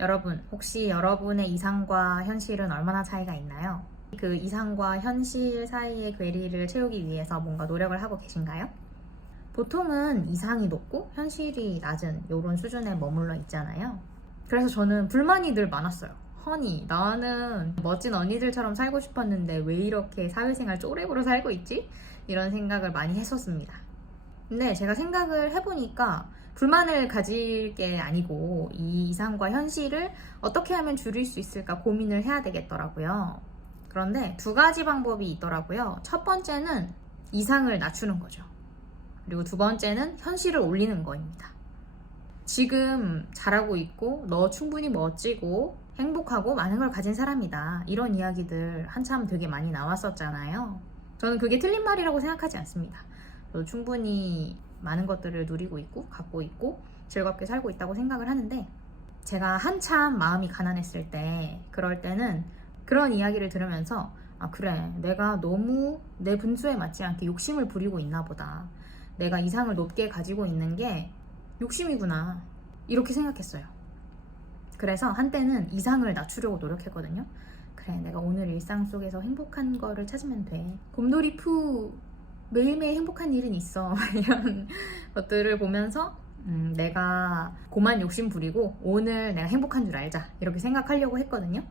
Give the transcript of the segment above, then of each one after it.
여러분, 혹시 여러분의 이상과 현실은 얼마나 차이가 있나요? 그 이상과 현실 사이의 괴리를 채우기 위해서 뭔가 노력을 하고 계신가요? 보통은 이상이 높고 현실이 낮은 이런 수준에 머물러 있잖아요. 그래서 저는 불만이 늘 많았어요. 허니, 나는 멋진 언니들처럼 살고 싶었는데 왜 이렇게 사회생활 쪼렙으로 살고 있지? 이런 생각을 많이 했었습니다. 근데 제가 생각을 해보니까 불만을 가질 게 아니고 이 이상과 현실을 어떻게 하면 줄일 수 있을까 고민을 해야 되겠더라고요. 그런데 두 가지 방법이 있더라고요. 첫 번째는 이상을 낮추는 거죠. 그리고 두 번째는 현실을 올리는 거입니다. 지금 잘하고 있고 너 충분히 멋지고 행복하고 많은 걸 가진 사람이다. 이런 이야기들 한참 되게 많이 나왔었잖아요. 저는 그게 틀린 말이라고 생각하지 않습니다. 저도 충분히 많은 것들을 누리고 있고 갖고 있고 즐겁게 살고 있다고 생각을 하는데, 제가 한참 마음이 가난했을 때, 그럴 때는 그런 이야기를 들으면서 아 그래, 내가 너무 내 분수에 맞지 않게 욕심을 부리고 있나 보다. 내가 이상을 높게 가지고 있는 게 욕심이구나, 이렇게 생각했어요. 그래서 한때는 이상을 낮추려고 노력했거든요. 그래, 내가 오늘 일상 속에서 행복한 거를 찾으면 돼. 곰돌이 푸 매일매일 행복한 일은 있어. 이런 것들을 보면서 내가 고만 욕심 부리고 오늘 내가 행복한 줄 알자, 이렇게 생각하려고 했거든요.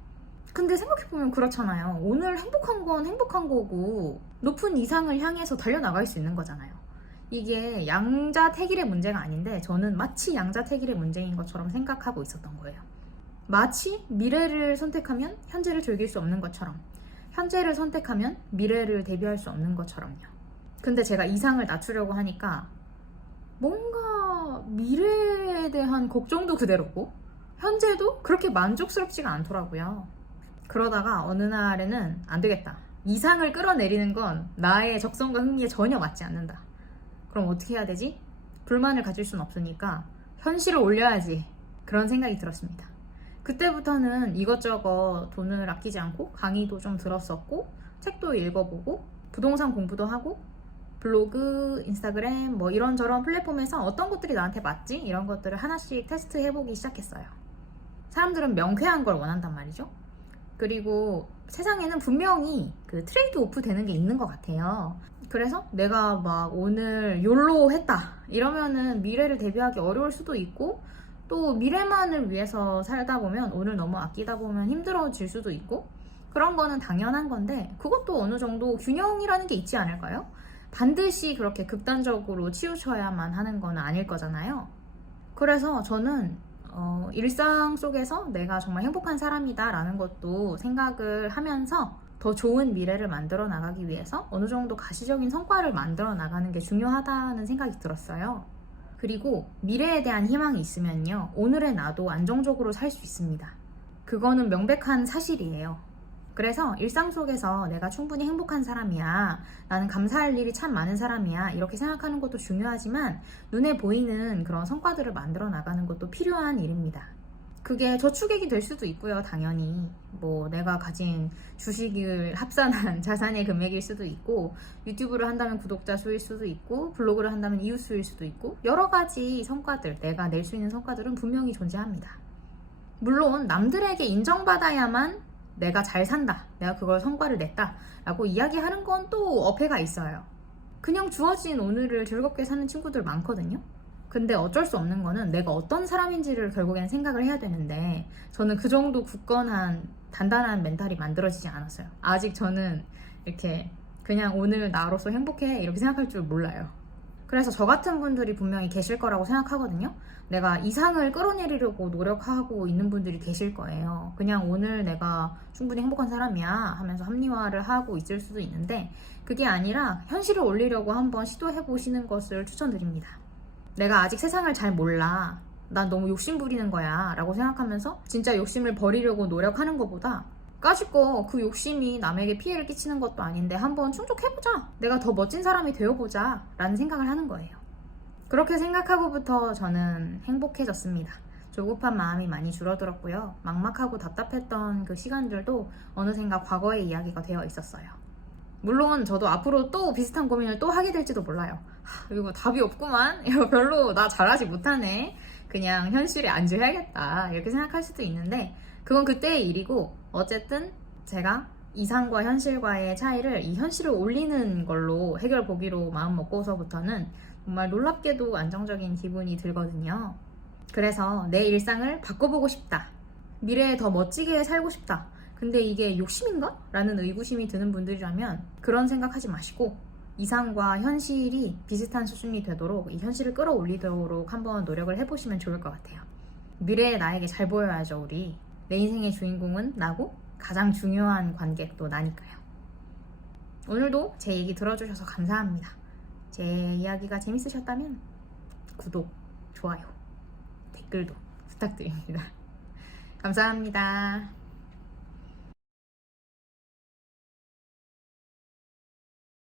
근데 생각해보면 그렇잖아요. 오늘 행복한 건 행복한 거고 높은 이상을 향해서 달려나갈 수 있는 거잖아요. 이게 양자택일의 문제가 아닌데 저는 마치 양자택일의 문제인 것처럼 생각하고 있었던 거예요. 마치 미래를 선택하면 현재를 즐길 수 없는 것처럼, 현재를 선택하면 미래를 대비할 수 없는 것처럼요. 근데 제가 이상을 낮추려고 하니까 뭔가 미래에 대한 걱정도 그대로고 현재도 그렇게 만족스럽지가 않더라고요. 그러다가 어느 날에는 안 되겠다. 이상을 끌어내리는 건 나의 적성과 흥미에 전혀 맞지 않는다. 그럼 어떻게 해야 되지? 불만을 가질 순 없으니까 현실을 올려야지. 그런 생각이 들었습니다. 그때부터는 이것저것 돈을 아끼지 않고 강의도 좀 들었었고, 책도 읽어보고, 부동산 공부도 하고, 블로그, 인스타그램 뭐 이런저런 플랫폼에서 어떤 것들이 나한테 맞지? 이런 것들을 하나씩 테스트해보기 시작했어요. 사람들은 명쾌한 걸 원한단 말이죠. 그리고 세상에는 분명히 그 트레이드 오프 되는 게 있는 것 같아요. 그래서 내가 막 오늘 욜로 했다 이러면은 미래를 대비하기 어려울 수도 있고, 또 미래만을 위해서 살다 보면 오늘 너무 아끼다 보면 힘들어질 수도 있고, 그런 거는 당연한 건데 그것도 어느 정도 균형이라는 게 있지 않을까요? 반드시 그렇게 극단적으로 치우쳐야만 하는 건 아닐 거잖아요. 그래서 저는 일상 속에서 내가 정말 행복한 사람이다 라는 것도 생각을 하면서 더 좋은 미래를 만들어 나가기 위해서 어느 정도 가시적인 성과를 만들어 나가는 게 중요하다는 생각이 들었어요. 그리고 미래에 대한 희망이 있으면요, 오늘의 나도 안정적으로 살 수 있습니다. 그거는 명백한 사실이에요. 그래서 일상 속에서 내가 충분히 행복한 사람이야, 나는 감사할 일이 참 많은 사람이야, 이렇게 생각하는 것도 중요하지만 눈에 보이는 그런 성과들을 만들어 나가는 것도 필요한 일입니다. 그게 저축액이 될 수도 있고요. 당연히 뭐 내가 가진 주식을 합산한 자산의 금액일 수도 있고, 유튜브를 한다면 구독자 수일 수도 있고, 블로그를 한다면 이웃 수일 수도 있고, 여러 가지 성과들, 내가 낼 수 있는 성과들은 분명히 존재합니다. 물론 남들에게 인정받아야만 내가 잘 산다, 내가 그걸 성과를 냈다 라고 이야기하는 건 또 어폐가 있어요. 그냥 주어진 오늘을 즐겁게 사는 친구들 많거든요. 근데 어쩔 수 없는 거는 내가 어떤 사람인지를 결국엔 생각을 해야 되는데, 저는 그 정도 굳건한 단단한 멘탈이 만들어지지 않았어요. 아직 저는 이렇게 그냥 오늘 나로서 행복해 이렇게 생각할 줄 몰라요. 그래서 저 같은 분들이 분명히 계실 거라고 생각하거든요. 내가 이상을 끌어내리려고 노력하고 있는 분들이 계실 거예요. 그냥 오늘 내가 충분히 행복한 사람이야 하면서 합리화를 하고 있을 수도 있는데, 그게 아니라 현실을 올리려고 한번 시도해 보시는 것을 추천드립니다. 내가 아직 세상을 잘 몰라, 난 너무 욕심 부리는 거야 라고 생각하면서 진짜 욕심을 버리려고 노력하는 것보다, 까짓거 그 욕심이 남에게 피해를 끼치는 것도 아닌데 한번 충족해보자, 내가 더 멋진 사람이 되어보자 라는 생각을 하는 거예요. 그렇게 생각하고부터 저는 행복해졌습니다. 조급한 마음이 많이 줄어들었고요. 막막하고 답답했던 그 시간들도 어느샌가 과거의 이야기가 되어 있었어요. 물론 저도 앞으로 또 비슷한 고민을 또 하게 될지도 몰라요. 이거 답이 없구만, 이거 별로 나 잘하지 못하네, 그냥 현실에 안주해야겠다 이렇게 생각할 수도 있는데 그건 그때의 일이고 어쨌든 제가 이상과 현실과의 차이를 이 현실을 올리는 걸로 해결 보기로 마음 먹고서부터는 정말 놀랍게도 안정적인 기분이 들거든요. 그래서 내 일상을 바꿔보고 싶다. 미래에 더 멋지게 살고 싶다. 근데 이게 욕심인가? 라는 의구심이 드는 분들이라면 그런 생각하지 마시고 이상과 현실이 비슷한 수준이 되도록 이 현실을 끌어올리도록 한번 노력을 해보시면 좋을 것 같아요. 미래의 나에게 잘 보여야죠, 우리. 내 인생의 주인공은 나고 가장 중요한 관객도 나니까요. 오늘도 제 얘기 들어주셔서 감사합니다. 제 이야기가 재밌으셨다면 구독, 좋아요, 댓글도 부탁드립니다. 감사합니다.